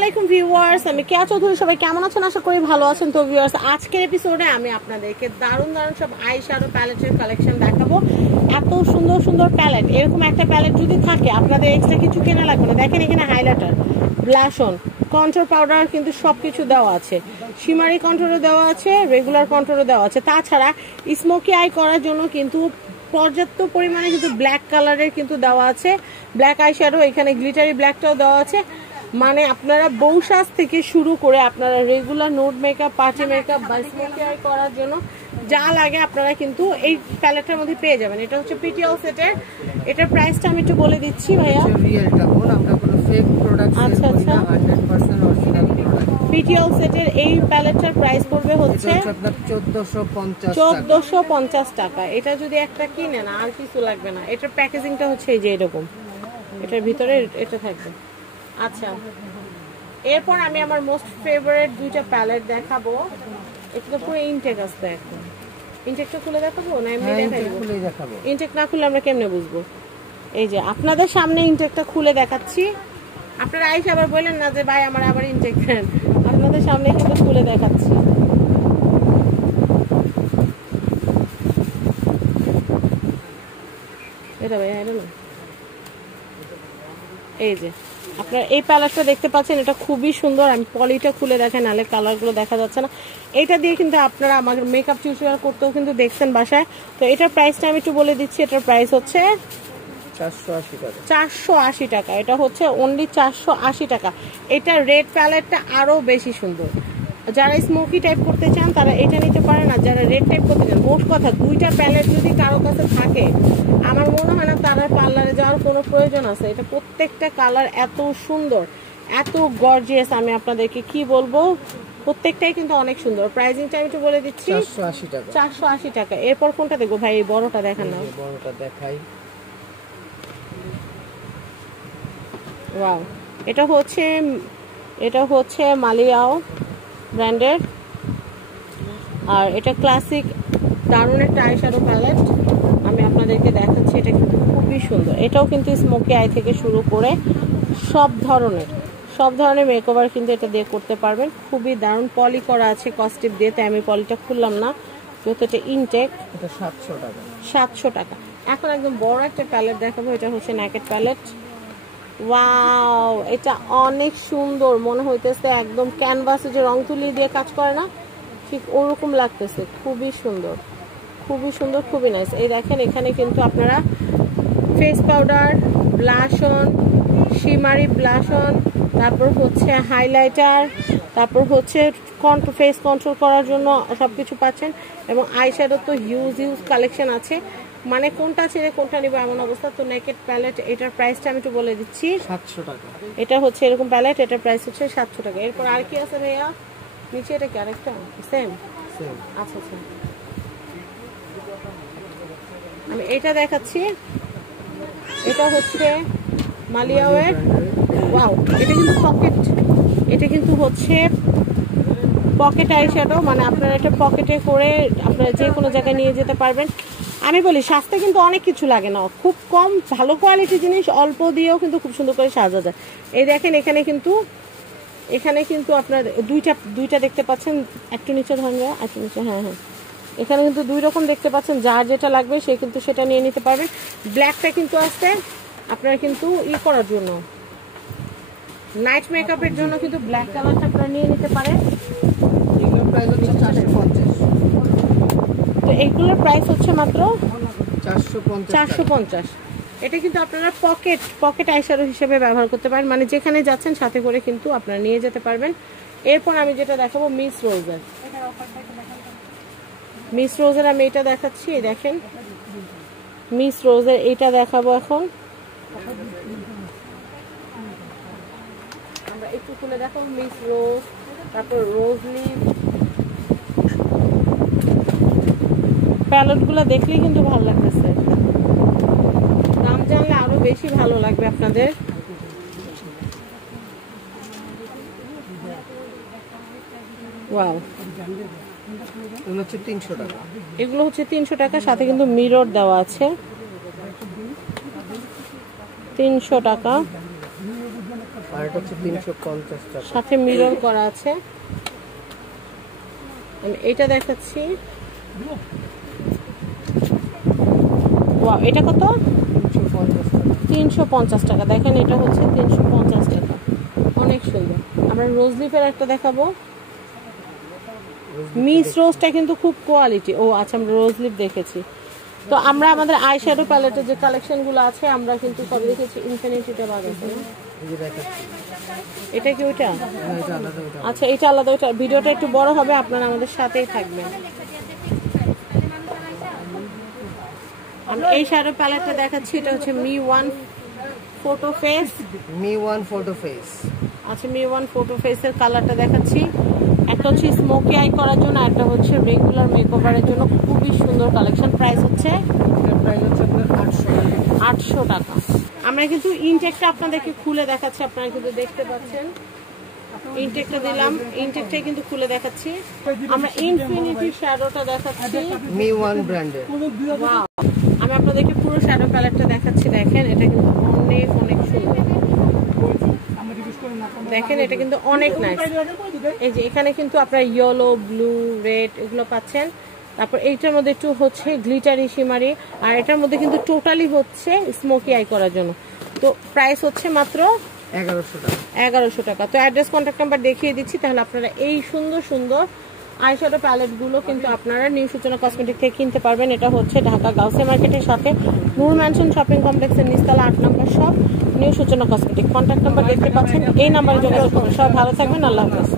আলাইকুম ভিউয়ার্স, আমি কেয়া চৌধুরী। সবাই কেমন আছেন? আশা করি ভালো আছেন। তো ভিউয়ার্স, আজকের এপিসোডে আমি আপনাদেরকে দারুণ দারুণ সব আই শ্যাডো প্যালেটের কালেকশন দেখাবো। এত সুন্দর সুন্দর প্যালেট, এরকম একটা প্যালেট যদি থাকে আপনাদের এক্সট্রা কিছু কেনা লাগবে না। দেখেন এখানে highlighter, blush on, contour powder কিন্তু সবকিছু দেওয়া আছে। শিমারি কন্ট্রোরও দেওয়া আছে, রেগুলার কন্ট্রোরও দেওয়া আছে। তাছাড়া স্মোকি আই করার জন্য কিন্তু পর্যাপ্ত পরিমাণে কিন্তু ব্ল্যাক কালারের কিন্তু দেওয়া আছে। ব্ল্যাক আই শ্যাডো, এখানে গ্লিটারি ব্ল্যাকটাও দেওয়া আছে। মানে আপনারা বউ সাজ থেকে শুরু করে আপনারা regular note makeup, party makeup বা স্মোকি আই করার জন্য যা লাগে আপনারা কিন্তু এই প্যালেটের মধ্যে পেয়ে যাবেন। এটা হচ্ছে পিটিএল সেটের। এটার প্রাইসটা আমি একটু বলে দিচ্ছি ভাইয়া। রিয়েলটা বল, আমরা কোনো ফেক প্রোডাক্ট সেল করি না, 100% অরিজিনাল প্রোডাক্ট। পিটিএল সেটের এই প্যালেটটার প্রাইস পড়বে হচ্ছে আপনার 1450 টাকা। এটা যদি একটা কিনেন আর কিছু লাগবে না। এটার প্যাকেজিংটা হচ্ছে এই যে এরকম, এটার ভিতরে এটা থাকবে। আচ্ছা, এরপর আমি আমার মোস্ট ফেভারিট দুইটা প্যালেট দেখাবো। এটা পুরো ইনটেক আছে। এখন ইনটেকটা খুলে দেখাবো না এমনি দেখাবো? ইনটেক না খুলে আমরা কেমনে বুঝবো? এই যে আপনাদের সামনে ইনটেকটা খুলে দেখাচ্ছি। আপনারা আইসা আবার বললেন না যে ভাই আমার আবার ইনটেক দেন। আপনাদের সামনে কিন্তু খুলে দেখাচ্ছি। এটা ভাই এটা না, এই যে আপনারা এই প্যালেটটা দেখতে পাচ্ছেন, এটা খুবই সুন্দর। আমি পলিটা খুলে দেখেন, নাহলে কালারগুলো দেখা যাচ্ছে না। এটা দিয়ে কিন্তু আপনারা আমাদের মেকআপ টিউটোরিয়াল করতেও কিন্তু দেখছেন বাসায়। তো এটার প্রাইসটা আমি একটু বলে দিচ্ছি। এটার প্রাইস হচ্ছে 480 টাকা। এটা হচ্ছে অনলি 480 টাকা। এটা রেড প্যালেটটা আরো বেশি সুন্দর। যারা স্মোকি টাইপ করতে চান তারা এটা নিতে পারেন, আর যারা রেড টাইপ করতে চান, মোট কথা দুইটা প্যালেট যদি কারো কাছে থাকে আমার মনে হয় না তারা পার্লারে যাওয়ার কোনো প্রয়োজন আছে। এটা প্রত্যেকটা কালার এত সুন্দর, এত গর্জিয়াস, আমি আপনাদেরকে কি বলবো, প্রত্যেকটাই কিন্তু অনেক সুন্দর। প্রাইসিংটা আমি একটু বলে দিচ্ছি, 480 টাকা। এরপর কোনটা দেখবো ভাই? এই বড়টা দেখান না। বড়টা দেখাই। ওয়াও, এটা হচ্ছে মালিয়াও ব্র্যান্ডের, আর এটা ক্লাসিক দারুণ একটা আই শ্যাডো প্যালেট আমি আপনাদেরকে দেখাচ্ছি। এটা কিন্তু খুবই সুন্দর। এটাও কিন্তু স্মোকি আই থেকে শুরু করে সব ধরনের মেকওভার কিন্তু এটা দিয়ে করতে পারবেন। খুবই দারুণ পলি করা আছে কস্টিপ দিয়ে, তাই আমি পলিটা খুললাম না, যেহেতু এটা ইনটেক। এটা 700 টাকা। 700 টাকা। এখন একদম বড় একটা প্যালেট দেখাবো। এটা হচ্ছে নেকেড প্যালেট। ওয়াও, এটা অনেক সুন্দর। মনে হইতেছে একদম ক্যানভাসে যে রং তুলি দিয়ে কাজ করে না, ঠিক ওরকম লাগতেছে। খুবই সুন্দর, খুবই সুন্দর, খুবই নাইস। এই দেখেন এখানে কিন্তু আপনারা face powder, blush on, শিমারি blush on, তারপর হচ্ছে হাইলাইটার, তারপর হচ্ছে ফেস কন্ট্রোল করার জন্য সবকিছু পাচ্ছেন। এবং আই শ্যাডো তো হিউজ কালেকশন আছে, মানে কোনটা ছেড়ে কোনটা নিব এমন অবস্থা। তো নেকেড প্যালেট, এটার প্রাইসটা আমি একটু বলে দিচ্ছি, 700 টাকা। এটা হচ্ছে এরকম প্যালেট, এটার প্রাইস হচ্ছে 700 টাকা। এরপর আর কি আছে ভাইয়া নিচে? এটা কি আরেকটা সেম? আচ্ছা আচ্ছা, আমি এটা দেখাচ্ছি। এটা হচ্ছে মালিয়াওয়ের। ওয়াও, এটা কিন্তু হচ্ছে পকেট আই শ্যাডো, মানে আপনারা এটা পকেটে করে আপনারা যে কোনো জায়গায় নিয়ে যেতে পারবেন। আমি বলি সাজতে কিন্তু অনেক কিছু লাগে না, খুব কম ভালো কোয়ালিটির জিনিস অল্প দিয়েও কিন্তু খুব সুন্দর করে সাজা যায়। এই দেখেন এখানে কিন্তু আপনার দুইটা দেখতে পাচ্ছেন। একটু নিচে ধরবে, একটু নিচে, হ্যাঁ হ্যাঁ, এখানে কিন্তু দুই রকম দেখতে পাচ্ছেন। যার যেটা লাগবে সে কিন্তু সেটা নিয়ে নিতে পারবেন। ব্ল্যাকটা কিন্তু আসছে আপনারা কিন্তু করার জন্য, নাইট মেকআপের জন্য কিন্তু ব্ল্যাক কালারটা আপনারা নিয়ে নিতে পারেন। এগুলোর প্রাইস হচ্ছে 450। তো এইগুলোর প্রাইস হচ্ছে মাত্র 450। এটা কিন্তু আপনারা পকেট আইশ্যাডো হিসেবে ব্যবহার করতে পারেন, মানে যেখানে যাচ্ছেন সাথে করে কিন্তু আপনারা নিয়ে যেতে পারবেন। এরপর আমি যেটা দেখাবো মিস রোজের আমি এটা দেখাচ্ছি। দেখেন মিস রোজের এটা দেখাবো। এখন আমরা একটু খুলে দেখাবো মিস রোজ, তারপর রোজলি। প্যালেট গুলো দেখলেই কিন্তু ভালো লাগতেছে, দাম জানলে আরো বেশি ভালো লাগবে আপনাদের। ওয়াও, এগুলো হচ্ছে 300 টাকা। এগুলো হচ্ছে 300 টাকা, সাথে কিন্তু মিরর দেওয়া আছে। 300 টাকা। আর এটা হচ্ছে 350 টাকা। সাথে মিরর করা আছে। আমি এটা দেখাচ্ছি। ওয়াও, এটা কত? 350 টাকা। দেখেন এটা হচ্ছে 350 টাকা, অনেক সুন্দর। আমরা রোজ লিফের একটা দেখাবো। মিস রোজটা কিন্তু খুব কোয়ালিটি। ও আচ্ছা, আমরা রোজ লিফ দেখেছি। তো আমরা আমাদের আই শ্যাডো প্যালেটের যে কালেকশনগুলো আছে আমরা কিন্তু সব দেখেছি ইনফিনিটিটা বাদে। এটা কি ওইটা? আচ্ছা, এটা আলাদা। ওইটা ভিডিওটা একটু বড় হবে, আপনারা আমাদের সাথেই থাকবেন। আমি এই শ্যাডো প্যালেটটা দেখাচ্ছি। এটা হচ্ছে মি ওয়ান ফটো ফেস। আচ্ছা, মি ওয়ান ফটো ফেসের কালারটা দেখাচ্ছি। একটা হচ্ছে স্মোকি আই করার জন্য, একটা হচ্ছে রেগুলার মেকওভারের জন্য। খুবই সুন্দর কালেকশন। প্রাইস হচ্ছে 800 টাকা। আমরা কিন্তু ইনটেকটা আপনাদেরকে খুলে দেখাচ্ছি, আপনারা কিন্তু দেখতে পাচ্ছেন। ইনটেকটা দিলাম, ইনটেকটাই কিন্তু খুলে দেখাচ্ছি। আমরা ইনফিনিটি শ্যাডোটা দেখাচ্ছি, মি ওয়ান ব্র্যান্ডের। ওয়াও, আমি আপনাদেরকে পুরো শ্যাডো প্যালেটটা দেখাচ্ছি। দেখেন এটা কিন্তু অনেক অনেক সুন্দর। দেখেন এটা কিন্তু অনেক নাইস। এই যে এখানে কিন্তু আপনারা ইয়েলো, ব্লু, রেড এগুলো পাচ্ছেন। তারপর এইটার মধ্যে একটু হচ্ছে গ্লিটারি শিমারি, আর এটার মধ্যে কিন্তু টোটালি হচ্ছে স্মোকি আই করার জন্য। তো প্রাইস হচ্ছে মাত্র 1100 টাকা। তো অ্যাড্রেস, কন্ট্যাক্ট নাম্বার দেখিয়ে দিচ্ছি, তাহলে আপনারা এই সুন্দর সুন্দর আইশ্যাডো প্যালেটগুলো কিন্তু আপনারা নিউ সূচনা কসমেটিক থেকে কিনতে পারবেন। এটা হচ্ছে ঢাকা গাউসিয়া মার্কেটের সাথে নূর ম্যানশন শপিং কমপ্লেক্সের নিচতলা 8 নম্বর শপ, নিউ সূচনা কসমেটিক। কন্ট্যাক্ট নাম্বার দেখতে পাচ্ছেন, এই নাম্বারে যোগাযোগ করবেন। সবাই ভালো থাকবেন, আল্লাহ হাফেজ।